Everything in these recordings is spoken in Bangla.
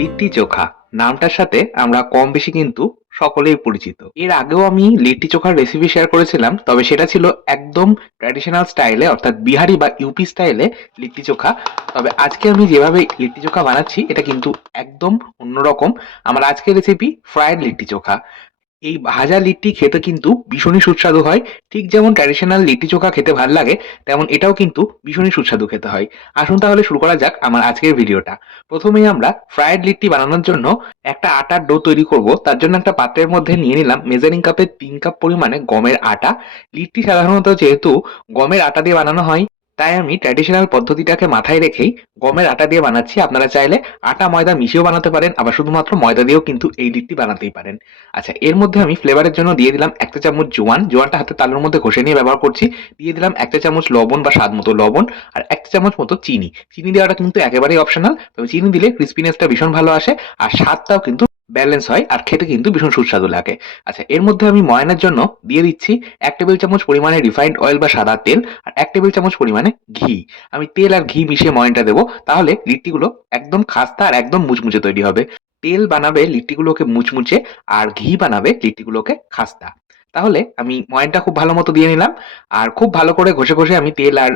লিট্টি চোখা নামটার সাথে আমরা কম বেশি কিন্তু সকলেই পরিচিত। এর আগেও আমি লিট্টি চোখার রেসিপি শেয়ার করেছিলাম, তবে সেটা ছিল একদম ট্র্যাডিশনাল স্টাইলে, অর্থাৎ বিহারি বা ইউপি স্টাইলে লিট্টি চোখা। তবে আজকে আমি যেভাবে লিট্টি চোখা বানাচ্ছি এটা কিন্তু একদম অন্যরকম। আমার আজকের রেসিপি ফ্রায়েড লিট্টি চোখা। এই ভাজা লিট্টি খেতে কিন্তু ভীষণই সুস্বাদু হয়। ঠিক যেমন ট্র্যাডিশনাল লিট্টি চোখা খেতে ভাল লাগে, তেমন এটাও কিন্তু ভীষণই সুস্বাদু খেতে হয়। আসুন তাহলে শুরু করা যাক আমার আজকের ভিডিওটা। প্রথমেই আমরা ফ্রায়েড লিট্টি বানানোর জন্য একটা আটার ডো তৈরি করব। তার জন্য একটা পাত্রের মধ্যে নিয়ে নিলাম মেজারিং কাপের ৩ কাপ পরিমাণে গমের আটা। লিট্টি সাধারণত যেহেতু গমের আটা দিয়ে বানানো হয়, তাই আমি ট্র্যাডিশনাল পদ্ধতিটাকে মাথায় রেখেই গমের আটা দিয়ে বানাচ্ছি। আপনারা চাইলে আটা ময়দা মিশিয়েও বানাতে পারেন, আবার শুধুমাত্র ময়দা দিয়েও কিন্তু এই লিট্টি বানাতেই পারেন। আচ্ছা, এর মধ্যে আমি ফ্লেভারের জন্য দিয়ে দিলাম ১ চা চামচ জোয়ান। জোয়ানটা হাতে তালুর মধ্যে ঘষে নিয়ে ব্যবহার করছি। দিয়ে দিলাম ১ চা চামচ লবণ বা স্বাদ মতো লবণ, আর ১ চা চামচ মতো চিনি। চিনি দেওয়াটা কিন্তু একেবারেই অপশনাল। তবে চিনি দিলে ক্রিস্পিনেসটা ভীষণ ভালো আসে, আর স্বাদটাও কিন্তু ব্যালেন্স হয়, আর খেতে কিন্তু ভীষণ সুস্বাদু লাগে। আচ্ছা, এর মধ্যে আমি ময়ানের জন্য দিয়ে দিচ্ছি ১ টেবিল চামচ পরিমাণে রিফাইন্ড অয়েল বা সাদা তেল, আর ১ টেবিল চামচ পরিমাণে ঘি। আমি তেল আর ঘি মিশিয়ে ময়ানটা দেবো, তাহলে লিট্টিগুলো একদম খাস্তা আর একদম মুচমুচে তৈরি হবে। তেল বানাবে লিট্টিগুলোকে মুচমুচে, আর ঘি বানাবে লিট্টিগুলোকে খাস্তা। তাহলে আমি ময়ানটা খুব ভালো মতো দিয়ে নিলাম, আর খুব ভালো করে ঘষে ঘষে আমি তেল আর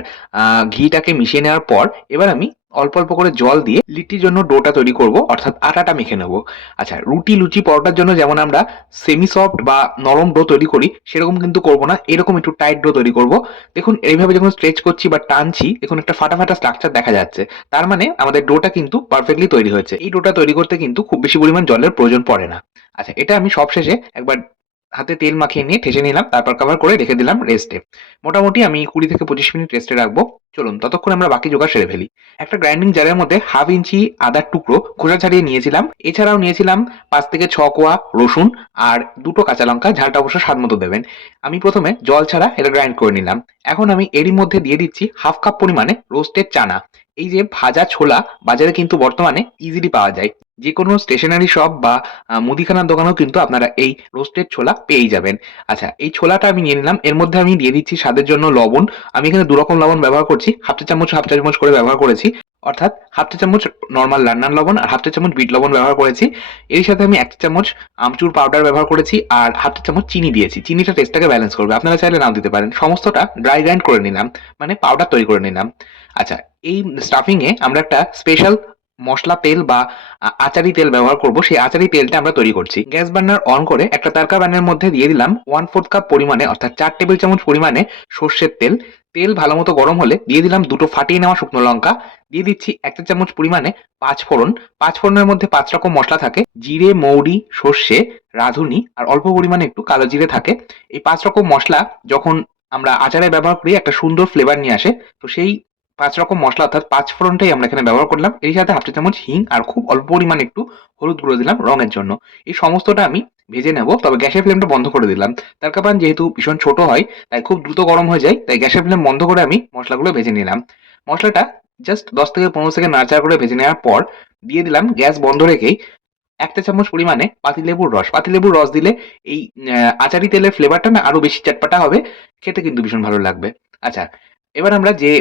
ঘিটাকে মিশিয়ে নেওয়ার পর এবার আমি অল্প অল্প করে জল দিয়ে লিট্টির জন্য ডোটা তৈরি করব, অর্থাৎ আটাটা মেখে নেব। আচ্ছা, রুটি লুচি পরোটার জন্য যেমন আমরা সেমি সফট বা নরম ডো তৈরি করি, সেরকম কিন্তু করব না, এরকম একটু টাইট ডো তৈরি করব। দেখুন এইভাবে যখন স্ট্রেচ করছি বা টানছি, দেখুন একটা ফাটা ফাটা স্ট্রাকচার দেখা যাচ্ছে। তার মানে আমাদের ডোটা কিন্তু পারফেক্টলি তৈরি হয়েছে। এই ডোটা তৈরি করতে কিন্তু খুব বেশি পরিমাণ জলের প্রয়োজন পড়ে না। আচ্ছা, এটা আমি সবশেষে একবার হাতে তেল মাখিয়ে নিয়ে ঠেসে নিলাম, তারপর কভার করে রেখে দিলাম রেস্টে। মোটামুটি আমি ২০ থেকে ২৫ মিনিট রেস্টে রাখবো। চলুন ততক্ষণ আমরা বাকি জোগাড় সেরে ফেলি। একটা গ্রাইন্ডিং জারের মধ্যে 1/2 ইঞ্চি আদার টুকরো খোসা ছাড়িয়ে নিয়েছিলাম। এছাড়াও নিয়েছিলাম ৫ থেকে ৬ কোয়া রসুন আর ২ টো কাঁচা লঙ্কা, ঝালটা অবশ্য স্বাদ মতো দেবেন। আমি প্রথমে জল ছাড়া এটা গ্রাইন্ড করে নিলাম। এখন আমি এরই মধ্যে দিয়ে দিচ্ছি 1/2 কাপ পরিমাণে রোস্টেড চানা। এই যে ভাজা ছোলা বাজারে কিন্তু বর্তমানে ইজিলি পাওয়া যায়। যেকোনো স্টেশনারি শপ বা মুদিখানার দোকানেও কিন্তু আপনারা এই রোস্টেড ছোলা পেয়েই যাবেন। আচ্ছা, এই ছোলাটা আমি নিয়ে নিলাম। এর মধ্যে আমি দিয়ে দিচ্ছি স্বাদের জন্য লবণ। আমি এখানে ২ রকম লবণ ব্যবহার করছি। হাফ চা চামচ, হাফ চা চামচ করে ব্যবহার করেছি। অর্থাৎ হাফ চা চামচ নরমাল রান্নার লবণ আর হাফ চা চামচ বিট লবণ ব্যবহার করেছি। এর সাথে আমি ১ চা চামচ আমচুর পাউডার ব্যবহার করেছি, আর হাফ চা চামচ চিনি দিয়েছি। চিনিটা টেস্টটাকে ব্যালেন্স করবে। আপনারা চাইলে নাও দিতে পারেন। সমস্তটা ড্রাই গ্রাইন্ড করে নিলাম, মানে পাউডার তৈরি করে নিলাম। আচ্ছা, এই স্টাফিং এ আমরা একটা স্পেশাল মসলা তেল বা আচারি তেল ব্যবহার করব। সেই আচারি তেলটা আমরা তৈরি করছি। গ্যাস বার্নার অন করে একটা তারকা প্যানের মধ্যে দিয়ে দিলাম 1/4 কাপ পরিমাণে, অর্থাৎ ৪ টেবিল চামচ পরিমাণে সর্ষের তেল। তেল ভালো মতো গরম হলে দিয়ে দিলাম ২ টো ফাটিয়ে নেওয়া শুকনো লঙ্কা। দিয়ে দিচ্ছি ১ চা চামচ পরিমাণে পাঁচফোড়ন। পাঁচফোড়নের মধ্যে ৫ রকম মসলা থাকে। জিরে, মৌরি, সর্ষে, রাঁধুনি আর অল্প পরিমাণে একটু কালো জিরে থাকে। এই ৫ রকম মসলা যখন আমরা আচারে ব্যবহার করি, একটা সুন্দর ফ্লেভার নিয়ে আসে। তো সেই ৫ রকম মসলা অর্থাৎ ৫ ফোড়নটাই আমরা এখানে ব্যবহার করলাম। এর সাথে হাফ চা চামচ হিং আর খুব অল্প পরিমাণে একটু হলুদ গুঁড়ো দিলাম রঙের জন্য। এই সমস্তটা আমি ভেজে নেব, তবে গ্যাসের ফ্লেমটা বন্ধ করে দিলাম। তারকা পান যেহেতু ভীষণ ছোট হয়, তাই খুব দ্রুত গরম হয়ে যায়, তাই গ্যাসের ফ্লেম বন্ধ করে আমি মসলাগুলো ভেজে নিলাম। মসলাটা জাস্ট ১০ থেকে ১৫ সেকেন্ড নাড়াচাড়া করে ভেজে নেওয়ার পর দিয়ে দিলাম গ্যাস বন্ধ রেখেই ১ চা চামচ পরিমাণে পাতিলেবুর রস। পাতিলেবুর রস দিলে এই আচারি তেলের ফ্লেভারটা না আরো বেশি চটপাটা হবে। খেতে কিন্তু ভীষণ ভালো লাগবে। আচ্ছা, এবার আমরা যে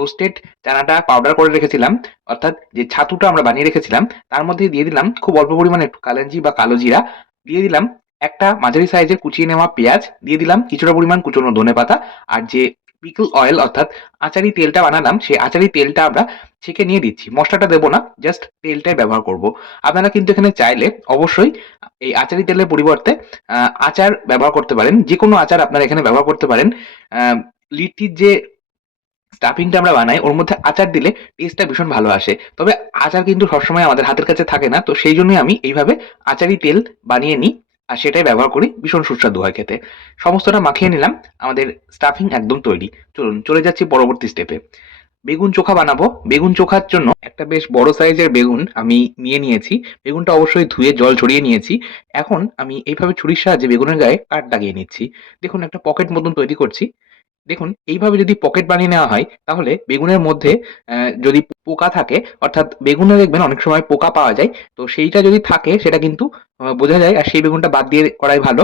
রোস্টেড চানাটা পাউডার করে রেখেছিলাম, অর্থাৎ যে ছাতুটা আমরা বানিয়ে রেখেছিলাম, তার মধ্যে দিয়ে দিলাম খুব অল্প পরিমাণে একটু কালোজিরা বা কালো জিরা। দিয়ে দিলাম একটা মাঝারি সাইজের কুচিয়ে নেওয়া পেঁয়াজ। দিয়ে দিলাম কিছুটা পরিমাণ কুচনো ধনেপাতা। আর যে পিকল অয়েল অর্থাৎ আচারি তেলটা বানালাম, সেই আচারি তেলটা আমরা ছেঁকে নিয়ে দিচ্ছি। মসলাটা দেব না, জাস্ট তেলটাই ব্যবহার করব। আপনারা কিন্তু এখানে চাইলে অবশ্যই এই আচারি তেলের পরিবর্তে আচার ব্যবহার করতে পারেন। যেকোনো আচার আপনারা এখানে ব্যবহার করতে পারেন। আ লিট্টির যে স্টাফিংটা আমরা বানাই, ওর মধ্যে আচার দিলে টেস্টটা ভীষণ ভালো আসে। তবে আচার কিন্তু সবসময় আমাদের হাতের কাছে থাকে না। তো সেইজন্যই আমি এইভাবে আচারি তেল বানিয়ে নিই, আর সেটাই ব্যবহার করি। ভীষণ সুস্বাদু হয় খেতে। সমস্তটা মাখিয়ে নিলাম। আমাদের স্টাফিং একদম তৈরি। চলুন চলে যাচ্ছি পরবর্তী স্টেপে। বেগুন চোখা বানাবো। বেগুন চোখার জন্য একটা বেশ বড় সাইজের বেগুন আমি নিয়ে নিয়েছি। বেগুনটা অবশ্যই ধুয়ে জল ঝরিয়ে নিয়েছি। এখন আমি এইভাবে ছুরির সাহায্যে বেগুনের গায়ে কাট লাগিয়ে নিচ্ছি। দেখুন একটা পকেট মতন তৈরি করছি। দেখুন এইভাবে যদি পকেট বানিয়ে নেওয়া হয়, তাহলে বেগুনের মধ্যে যদি পোকা থাকে, অর্থাৎ বেগুনে দেখবেন অনেক সময় পোকা পাওয়া যায়। তো সেইটা যদি থাকে সেটা কিন্তু বোঝা যায়, আর সেই বেগুনটা বাদ দিয়ে করাই ভালো।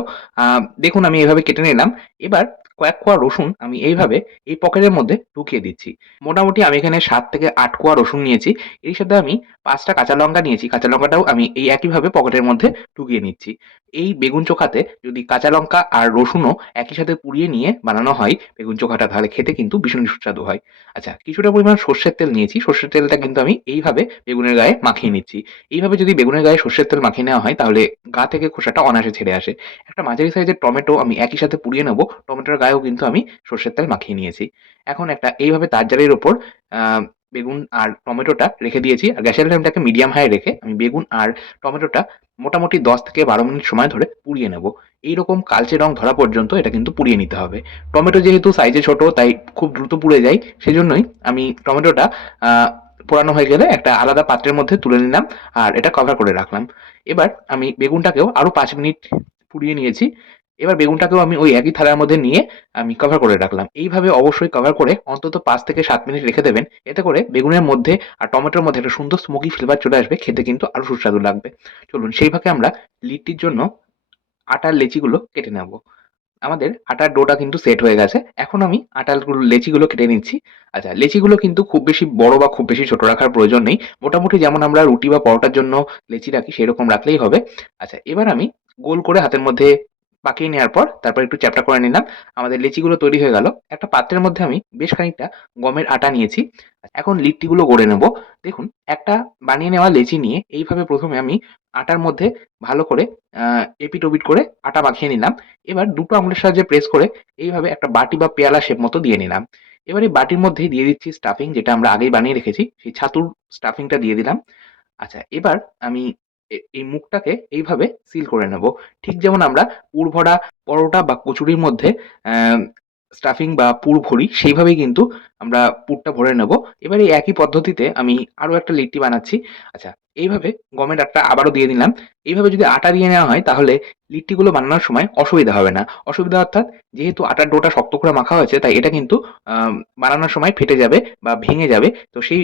দেখুন আমি এভাবে কেটে নিলাম। এবার কয়েক কোয়া রসুন আমি এইভাবে এই পকেটের মধ্যে ঢুকিয়ে দিচ্ছি। মোটামুটি আমি এখানে ৭ থেকে ৮ কোয়া রসুন নিয়েছি। এর সাথে আমি ৫ টা কাঁচা লঙ্কা নিয়েছি। কাঁচা লঙ্কাটাও আমি এই একইভাবে পকেটের মধ্যে ঢুকিয়ে নিচ্ছি। এই বেগুন চোখাতে যদি কাঁচা লঙ্কা আর রসুনও একই সাথে পুড়িয়ে নিয়ে বানানো হয় বেগুন চোখাটা, তাহলে খেতে কিন্তু ভীষণ সুস্বাদু হয়। আচ্ছা, কিছুটা পরিমাণ সর্ষের তেল নিয়েছি। সর্ষের তেলটা কিন্তু আমি এইভাবে বেগুনের গায়ে মাখিয়ে নিচ্ছি। এইভাবে যদি বেগুনের গায়ে সর্ষের তেল মাখিয়ে নেওয়া হয়, তাহলে গা থেকে খোসাটা অনায়াসে ছেড়ে আসে। একটা মাঝারি সাইজের টমেটো আমি একই সাথে পুড়িয়ে নেব। টমেটোর গায়েও কিন্তু আমি সর্ষের তেল মাখিয়ে নিয়েছি। এখন একটা এইভাবে তার জালির ওপর আ বেগুন আর টমেটোটা রেখে দিয়েছি। আর গ্যাসের ফ্লেমটাকে মিডিয়াম হাই রেখে আমি বেগুন আর টমেটোটা মোটামুটি ১০ থেকে ১২ মিনিট সময় ধরে পুড়িয়ে নেব। এইরকম কালচে রং ধরা পর্যন্ত এটা কিন্তু পুড়িয়ে নিতে হবে। টমেটো যেহেতু সাইজে ছোট, তাই খুব দ্রুত পুড়ে যায়। সেজন্যই আমি টমেটোটা আ পোড়ানো হয়ে গেলে একটা আলাদা পাত্রের মধ্যে তুলে নিলাম আর এটা কভার করে রাখলাম। এবার আমি বেগুনটাকেও আরো ৫ মিনিট পুড়িয়ে নিয়েছি। এবার বেগুনটাকেও আমি ওই একই থালার মধ্যে নিয়ে আমি কভার করে রাখলাম। এইভাবে অবশ্যই কভার করে অন্তত ৫ থেকে ৭ মিনিট রেখে দেবেন। এতে করে বেগুনের মধ্যে আর টমেটোর মধ্যে একটা সুন্দর স্মোকি ফ্লেভার চলে আসবে। খেতে কিন্তু আরো সুস্বাদু লাগবে। চলুন সেই ফাঁকে আমরা লিট্টির জন্য আটার লেচিগুলো কেটে নেব। আমাদের আটার ডোটা কিন্তু সেট হয়ে গেছে। এখন আমি লেচিগুলো কেটে নিচ্ছি। আচ্ছা, লেচিগুলো কিন্তু খুব বেশি বড় বা খুব বেশি ছোট রাখার প্রয়োজন নেই। মোটামুটি যেমন আমরা রুটি বা পরোটার জন্য লেচি রাখি সেরকম রাখলেই হবে। আচ্ছা, এবার আমি গোল করে হাতের মধ্যে পাকিয়ে নেওয়ার পর তারপর একটু চ্যাপ্টা করে নিলাম। আমাদের লেচিগুলো তৈরি হয়ে গেল। একটা পাত্রের মধ্যে আমি বেশ খানিকটা গমের আটা নিয়েছি। এখন লিট্টিগুলো গড়ে নেব। দেখুন, একটা বানিয়ে নেওয়া লেচি নিয়ে এইভাবে ১ম এ আমি আটার মধ্যে ভালো করে আ এপিঠ-ওপিঠ করে আটা মাখিয়ে নিলাম। এবার দুটো আঙুলের সাহায্যে প্রেস করে এইভাবে একটা বাটি বা পেয়ালা শেপ মতো দিয়ে নিলাম। এবার এই বাটির মধ্যেই দিয়ে দিচ্ছি স্টাফিং, যেটা আমরা আগেই বানিয়ে রেখেছি। সেই ছাতুর স্টাফিংটা দিয়ে দিলাম। আচ্ছা, এবার আমি এই মুখটাকে এইভাবে সিল করে নেব। ঠিক যেমন আমরা পুর ভরা পরোটা বা কচুরির মধ্যে অ্যা স্টাফিং বা পুর ভরি, সেইভাবেই কিন্তু আমরা পুরটা ভরে নেব। এবার এই একই পদ্ধতিতে আমি আরো একটা লিট্টি বানাচ্ছি। আচ্ছা, এইভাবে গমের আটা আবারও দিয়ে দিলাম। এইভাবে যদি আটা দিয়ে নেওয়া হয়, তাহলে লিট্টিগুলো বানানোর সময় অসুবিধা হবে না। অসুবিধা অর্থাৎ, যেহেতু আটার ডোটা শক্ত করে মাখা হয়েছে, তাই এটা কিন্তু বানানোর সময় ফেটে যাবে বা ভেঙে যাবে। তো সেই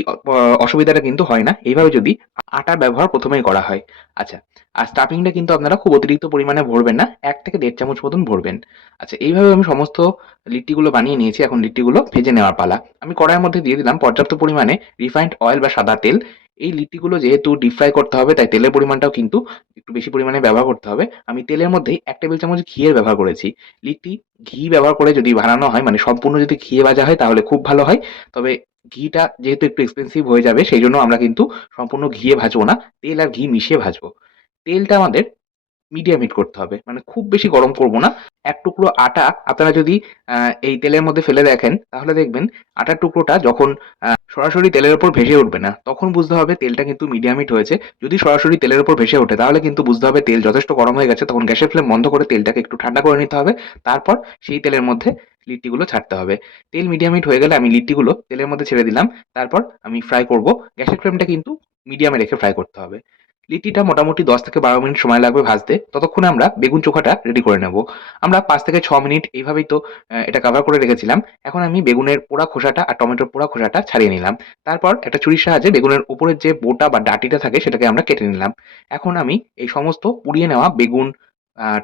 অসুবিধাটা কিন্তু হয় না। এইভাবে যদি আটার ব্যবহার ১ম এই করা হয়। আচ্ছা, আর স্টাফিংটা কিন্তু আপনারা খুব অতিরিক্ত পরিমাণে ভরবেন না। ১ থেকে ১.৫ চামচ মতন ভরবেন। আচ্ছা, এইভাবে আমি সমস্ত লিট্টিগুলো বানিয়ে নিয়েছি। এখন লিট্টিগুলো ভেজে নেওয়ার পালা। আমি কড়াইয়ের মধ্যে দিয়ে দিলাম পর্যাপ্ত পরিমাণে রিফাইন্ড অয়েল বা সাদা তেল। এই লিট্টিগুলো যেহেতু ডিপ ফ্রাই করতে হবে, তাই তেলের পরিমাণটাও কিন্তু একটু বেশি পরিমাণে ব্যবহার করতে হবে। আমি তেলের মধ্যেই ১ টেবিল চামচ ঘিয়ের ব্যবহার করেছি। লিট্টি ঘি ব্যবহার করে যদি বানানো হয়, মানে সম্পূর্ণ যদি ঘিয়ে ভাজা হয়, তাহলে খুব ভালো হয়। তবে ঘিটা যেহেতু একটু এক্সপেনসিভ হয়ে যাবে, সেইজন্য আমরা কিন্তু সম্পূর্ণ ঘিয়ে ভাজবো না। তেল আর ঘি মিশিয়ে ভাজবো। তেলটা আমাদের মিডিয়াম হিট করতে হবে। মানে খুব বেশি গরম করব না। এক টুকরো আটা আপনারা যদি আ এই তেলের মধ্যে ফেলে দেখেন, তাহলে দেখবেন আটার টুকরোটা যখন সরাসরি তেলের উপর ভেসে উঠবে না, তখন বুঝতে হবে তেলটা কিন্তু মিডিয়াম হিট হয়েছে। যদি সরাসরি তেলের উপর ভেসে ওঠে, তাহলে কিন্তু বুঝতে হবে তেল যথেষ্ট গরম হয়ে গেছে। তখন গ্যাসের ফ্লেম বন্ধ করে তেলটাকে একটু ঠান্ডা করে নিতে হবে। তারপর সেই তেলের মধ্যে লিট্টিগুলো ছাড়তে হবে। তেল মিডিয়াম হিট হয়ে গেলে আমি লিট্টিগুলো তেলের মধ্যে ছেড়ে দিলাম। তারপর আমি ফ্রাই করব। গ্যাসের ফ্লেমটা কিন্তু মিডিয়ামে রেখে ফ্রাই করতে হবে। লিট্টিটা মোটামুটি ১০ থেকে ১২ মিনিট সময় লাগবে ভাজতে। ততক্ষণে আমরা বেগুন চোখাটা রেডি করে নেব। আমরা ৫ থেকে ৬ মিনিট এইভাবেই তো এটা কভার করে রেখেছিলাম। এখন আমি বেগুনের পোড়া খোসাটা আর টমেটোর পোড়া খোসাটা ছাড়িয়ে নিলাম। তারপর একটা ছুরির সাহায্যে বেগুনের উপরের যে বোটা বা ডাঁটিটা থাকে, সেটাকে আমরা কেটে নিলাম। এখন আমি এই সমস্ত পুড়িয়ে নেওয়া বেগুন,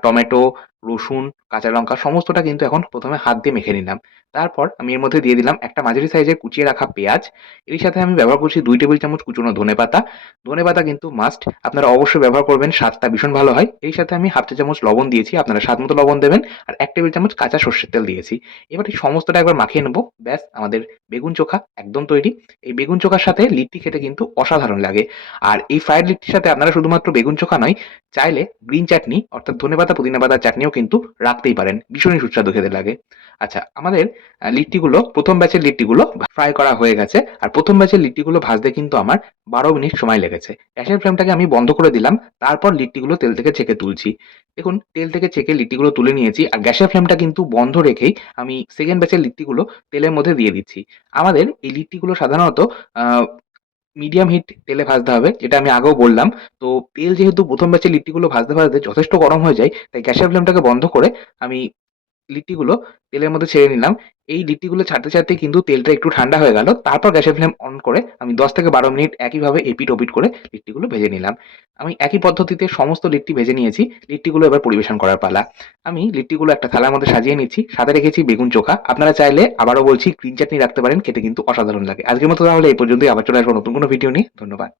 টমেটো, রসুন, কাঁচা লঙ্কা সমস্তটা কিন্তু এখন ১ম এ হাত দিয়ে মেখে নিলাম। তারপর আমি এর মধ্যে দিয়ে দিলাম একটা মাঝারি সাইজের কুচিয়ে রাখা পেঁয়াজ। এর সাথে আমি ব্যবহার করছি ২ টেবিল চামচ কুচনো ধনেপাতা। ধনেপাতা কিন্তু মাস্ট, আপনারা অবশ্যই ব্যবহার করবেন, স্বাদটা ভীষণ ভালো হয়। এর সাথে আমি হাফ চা চামচ লবণ দিয়েছি, আপনারা স্বাদ মতো লবণ দেবেন। আর ১ টেবিল চামচ কাঁচা সর্ষের তেল দিয়েছি। এবার এই সমস্তটা একবার মাখিয়ে নেব। ব্যাস, আমাদের বেগুন চোখা একদম তৈরি। এই বেগুন চোখার সাথে লিট্টি খেতে কিন্তু অসাধারণ লাগে। আর এই ফ্রাইড লিট্টির সাথে আপনারা শুধুমাত্র বেগুন চোখা নয়, চাইলে গ্রিন চাটনি অর্থাৎ ধনেপাতা, পুদিনা পাতার চাটনিও কিন্তু রাখতেই পারেন। ভীষণই সুস্বাদু খেতে লাগে। আচ্ছা, আমাদের লিট্টিগুলো ১ম ব্যাচের লিট্টিগুলো ফ্রাই করা হয়ে গেছে। আর ১ম ব্যাচের লিট্টিগুলো ভাজতে কিন্তু আমার ১২ মিনিট সময় লেগেছে। গ্যাসের ফ্লেমটাকে আমি বন্ধ করে দিলাম। তারপর লিট্টিগুলো তেল থেকে ছেঁকে তুলছি। দেখুন, তেল থেকে ছেঁকে লিট্টিগুলো তুলে নিয়েছি। আর গ্যাসের ফ্লেমটা কিন্তু বন্ধ রেখেই আমি 2nd ব্যাচের লিট্টিগুলো তেলের মধ্যে দিয়ে দিচ্ছি। আমাদের এই লিট্টিগুলো সাধারণত আ মিডিয়াম হিট তেলে ভাজতে হবে, যেটা আমি আগেও বললাম। তো তেল যেহেতু ১ম ব্যাচের লিট্টিগুলো ভাজতে যথেষ্ট গরম হয়ে যায়, তাই গ্যাসের ফ্লেমটাকে বন্ধ করে আমি লিট্টিগুলো তেলের মধ্যে ছেড়ে নিলাম। এই লিট্টিগুলো ছাড়তেই কিন্তু তেলটা একটু ঠান্ডা হয়ে গেল। তারপর গ্যাসের ফ্লেম অন করে আমি ১০ থেকে ১২ মিনিট একইভাবে এপিঠ-ওপিঠ করে লিট্টিগুলো ভেজে নিলাম। আমি একই পদ্ধতিতে সমস্ত লিট্টি ভেজে নিয়েছি। লিট্টিগুলো এবার পরিবেশন করার পালা। আমি লিট্টিগুলো একটা থালার মধ্যে সাজিয়ে নিচ্ছি। সাথে রেখেছি বেগুন চোখা। আপনারা চাইলে আবারও বলছি গ্রিন চাটনি রাখতে পারেন। খেতে কিন্তু অসাধারণ লাগে। আজকের মতো তাহলে এই পর্যন্তই। আবার চলে আসবো নতুন কোনো ভিডিও নিয়ে। ধন্যবাদ।